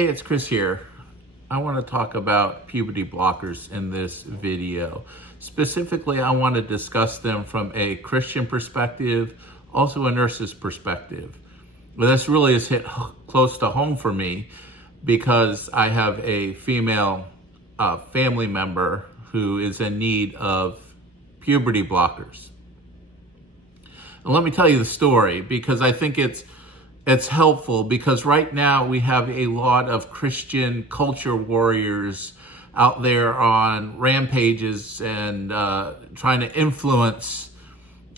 Hey, it's Chris here. I want to talk about puberty blockers in this video. Specifically, I want to discuss them from a Christian perspective, also a nurse's perspective. Well, this really has hit close to home for me because I have a female family member who is in need of puberty blockers. And let me tell you the story because I think it's helpful, because right now we have a lot of Christian culture warriors out there on rampages and trying to influence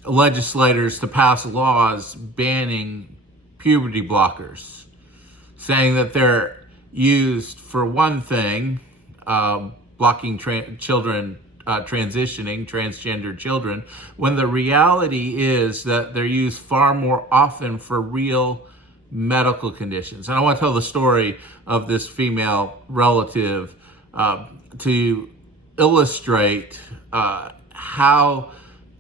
legislators to pass laws banning puberty blockers, saying that they're used for one thing, blocking children transitioning, transgender children, when the reality is that they're used far more often for real medical conditions. And I want to tell the story of this female relative to illustrate how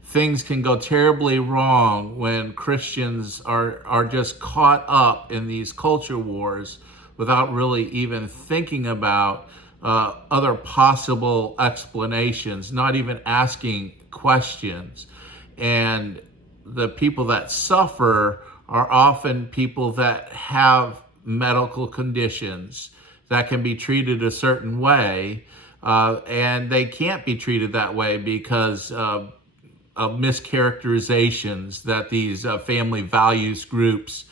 things can go terribly wrong when Christians are just caught up in these culture wars without really even thinking about other possible explanations, not even asking questions. And the people that suffer are often people that have medical conditions that can be treated a certain way, and they can't be treated that way because of mischaracterizations that these family values groups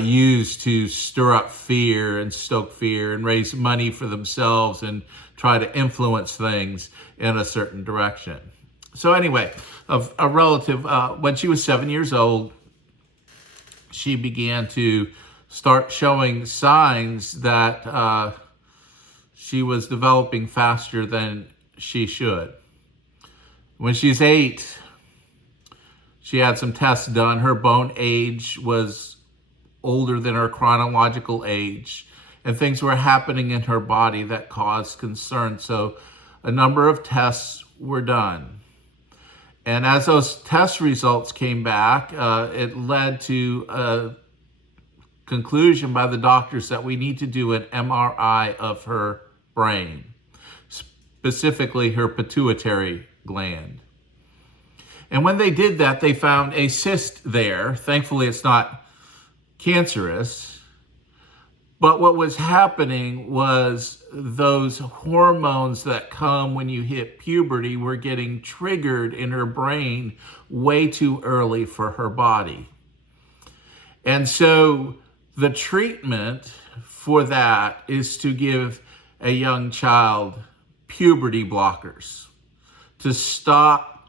use to stir up fear and stoke fear and raise money for themselves and try to influence things in a certain direction. So anyway, a relative, when she was 7 years old, she began to start showing signs that she was developing faster than she should. When she's 8, she had some tests done. Her bone age was older than her chronological age, and things were happening in her body that caused concern. So a number of tests were done. And as those test results came back, it led to a conclusion by the doctors that we need to do an MRI of her brain, specifically her pituitary gland. And when they did that, they found a cyst there. Thankfully, it's not cancerous. But what was happening was those hormones that come when you hit puberty were getting triggered in her brain way too early for her body. And so the treatment for that is to give a young child puberty blockers to stop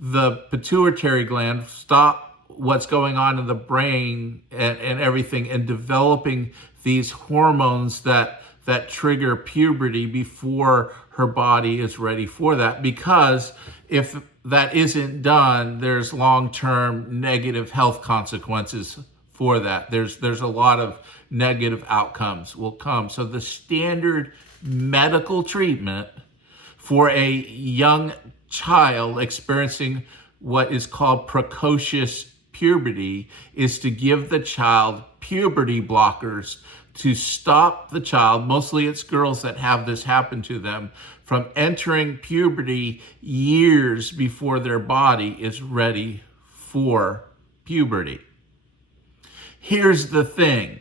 the pituitary gland, stop what's going on in the brain and everything, and developing these hormones that trigger puberty before her body is ready for that. Because if that isn't done, there's long-term negative health consequences for that. There's a lot of negative outcomes will come. So the standard medical treatment for a young child experiencing what is called precocious puberty is to give the child puberty blockers to stop the child, mostly it's girls that have this happen to them, from entering puberty years before their body is ready for puberty. Here's the thing.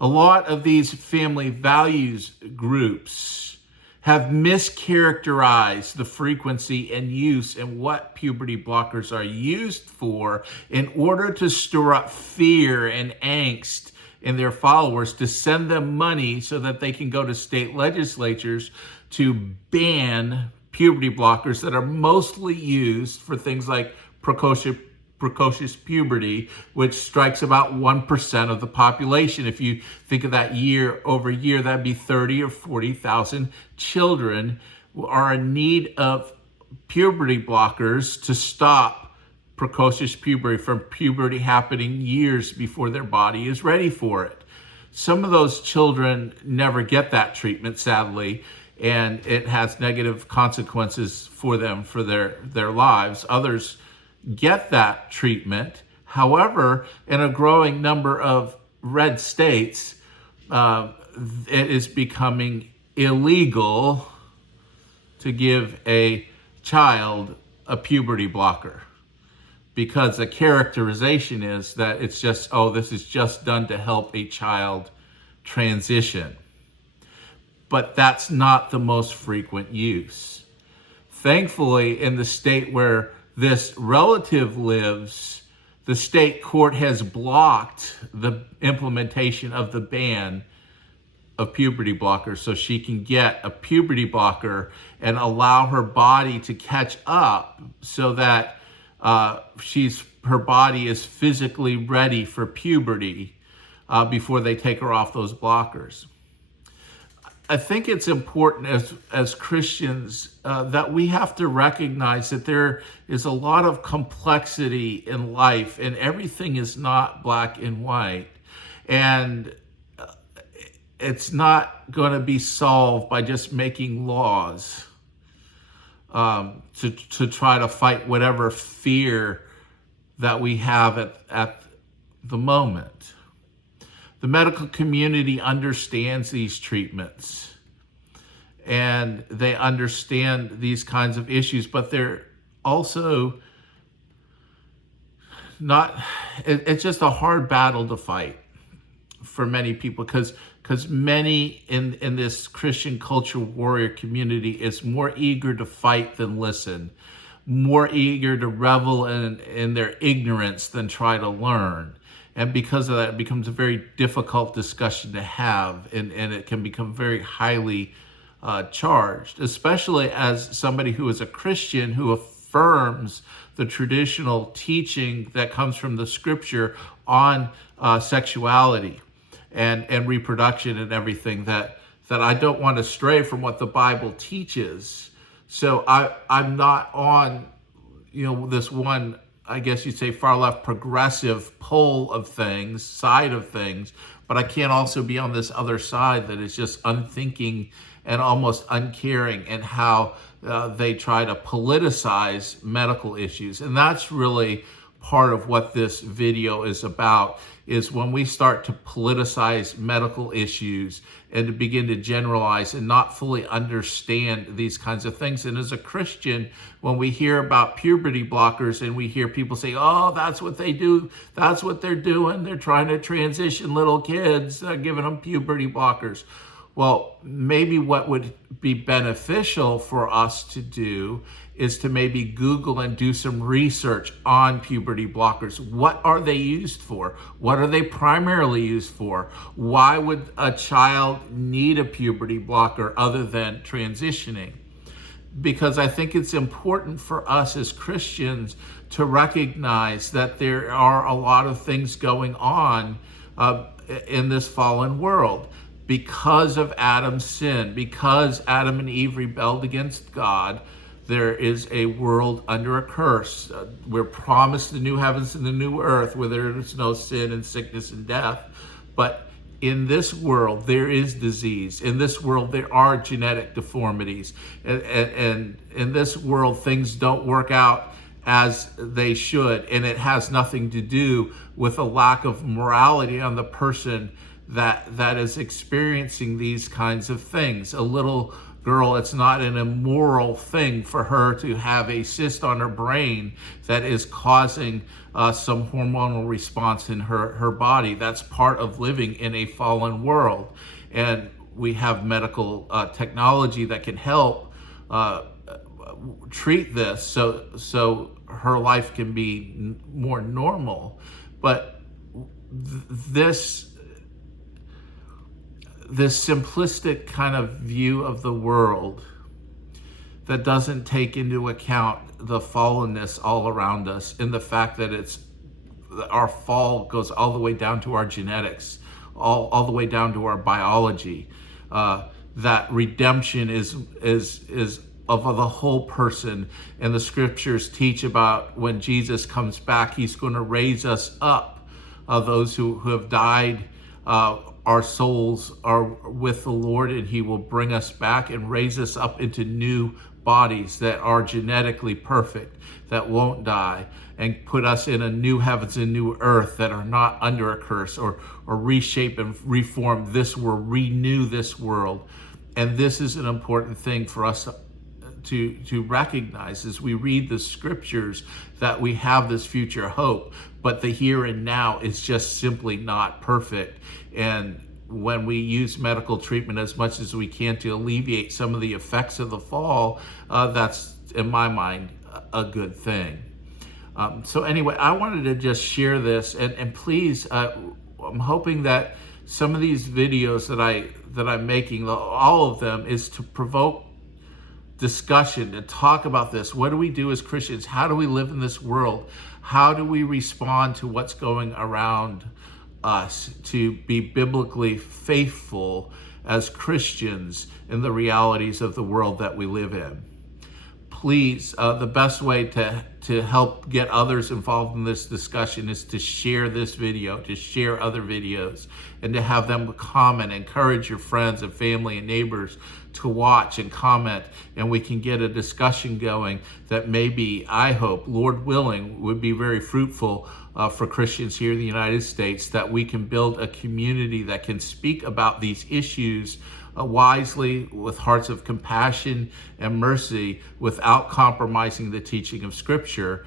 A lot of these family values groups have mischaracterized the frequency and use and what puberty blockers are used for in order to stir up fear and angst in their followers, to send them money so that they can go to state legislatures to ban puberty blockers that are mostly used for things like precocious puberty, which strikes about 1% of the population. If you think of that year over year, that'd be 30 or 40,000 children who are in need of puberty blockers to stop precocious puberty from puberty happening years before their body is ready for it. Some of those children never get that treatment, sadly, and it has negative consequences for them for their lives. Others get that treatment. However, in a growing number of red states, uh, it is becoming illegal to give a child a puberty blocker, because the characterization is that it's just, oh, this is just done to help a child transition. But that's not the most frequent use. Thankfully, in the state where this relative lives, the state court has blocked the implementation of the ban of puberty blockers, so she can get a puberty blocker and allow her body to catch up so that her body is physically ready for puberty before they take her off those blockers. I think it's important as Christians that we have to recognize that there is a lot of complexity in life, and everything is not black and white. And it's not going to be solved by just making laws to try to fight whatever fear that we have at the moment. The medical community understands these treatments and they understand these kinds of issues, but they're also not, it's just a hard battle to fight for many people, because many in this Christian culture warrior community is more eager to fight than listen, more eager to revel in their ignorance than try to learn. And because of that, it becomes a very difficult discussion to have, and it can become very highly charged, especially as somebody who is a Christian who affirms the traditional teaching that comes from the scripture on sexuality and reproduction and everything, that I don't want to stray from what the Bible teaches. So I'm not on, this one, I guess you'd say, far left progressive pole of things, side of things, but I can't also be on this other side that is just unthinking and almost uncaring in how they try to politicize medical issues. And that's really part of what this video is about, is when we start to politicize medical issues and to begin to generalize and not fully understand these kinds of things. And as a Christian, when we hear about puberty blockers and we hear people say, oh, that's what they do, that's what they're doing, they're trying to transition little kids, they're giving them puberty blockers. Well, maybe what would be beneficial for us to do is to maybe Google and do some research on puberty blockers. What are they used for? What are they primarily used for? Why would a child need a puberty blocker other than transitioning? Because I think it's important for us as Christians to recognize that there are a lot of things going on in this fallen world. Because of Adam's sin, because Adam and Eve rebelled against God, there is a world under a curse. We're promised the new heavens and the new earth where there is no sin and sickness and death. But in this world, there is disease. In this world, there are genetic deformities. And in this world, things don't work out as they should. And it has nothing to do with a lack of morality on the person that is experiencing these kinds of things. A little girl, it's not an immoral thing for her to have a cyst on her brain that is causing some hormonal response in her body. That's part of living in a fallen world. And we have medical technology that can help treat this so her life can be more normal. But this simplistic kind of view of the world that doesn't take into account the fallenness all around us, and the fact that our fall goes all the way down to our genetics, all the way down to our biology, that redemption is of the whole person. And the scriptures teach about when Jesus comes back, he's going to raise us up, those who have died. Our souls are with the Lord, and he will bring us back and raise us up into new bodies that are genetically perfect, that won't die, and put us in a new heavens and new earth that are not under a curse, or reshape and reform this world, renew this world. And this is an important thing for us to recognize as we read the scriptures, that we have this future hope, but the here and now is just simply not perfect. And when we use medical treatment as much as we can to alleviate some of the effects of the fall, that's, in my mind, a good thing. So anyway, I wanted to just share this, and please, I'm hoping that some of these videos that I'm making, all of them, is to provoke discussion, to talk about this. What do we do as Christians? How do we live in this world? How do we respond to what's going around us, to be biblically faithful as Christians in the realities of the world that we live in? Please, the best way to help get others involved in this discussion is to share this video, to share other videos, and to have them comment. Encourage your friends and family and neighbors to watch and comment, and we can get a discussion going that maybe, I hope, Lord willing, would be very fruitful for Christians here in the United States, that we can build a community that can speak about these issues wisely, with hearts of compassion and mercy, without compromising the teaching of Scripture.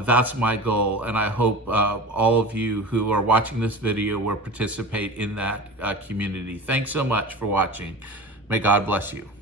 That's my goal, and I hope all of you who are watching this video will participate in that community. Thanks so much for watching. May God bless you.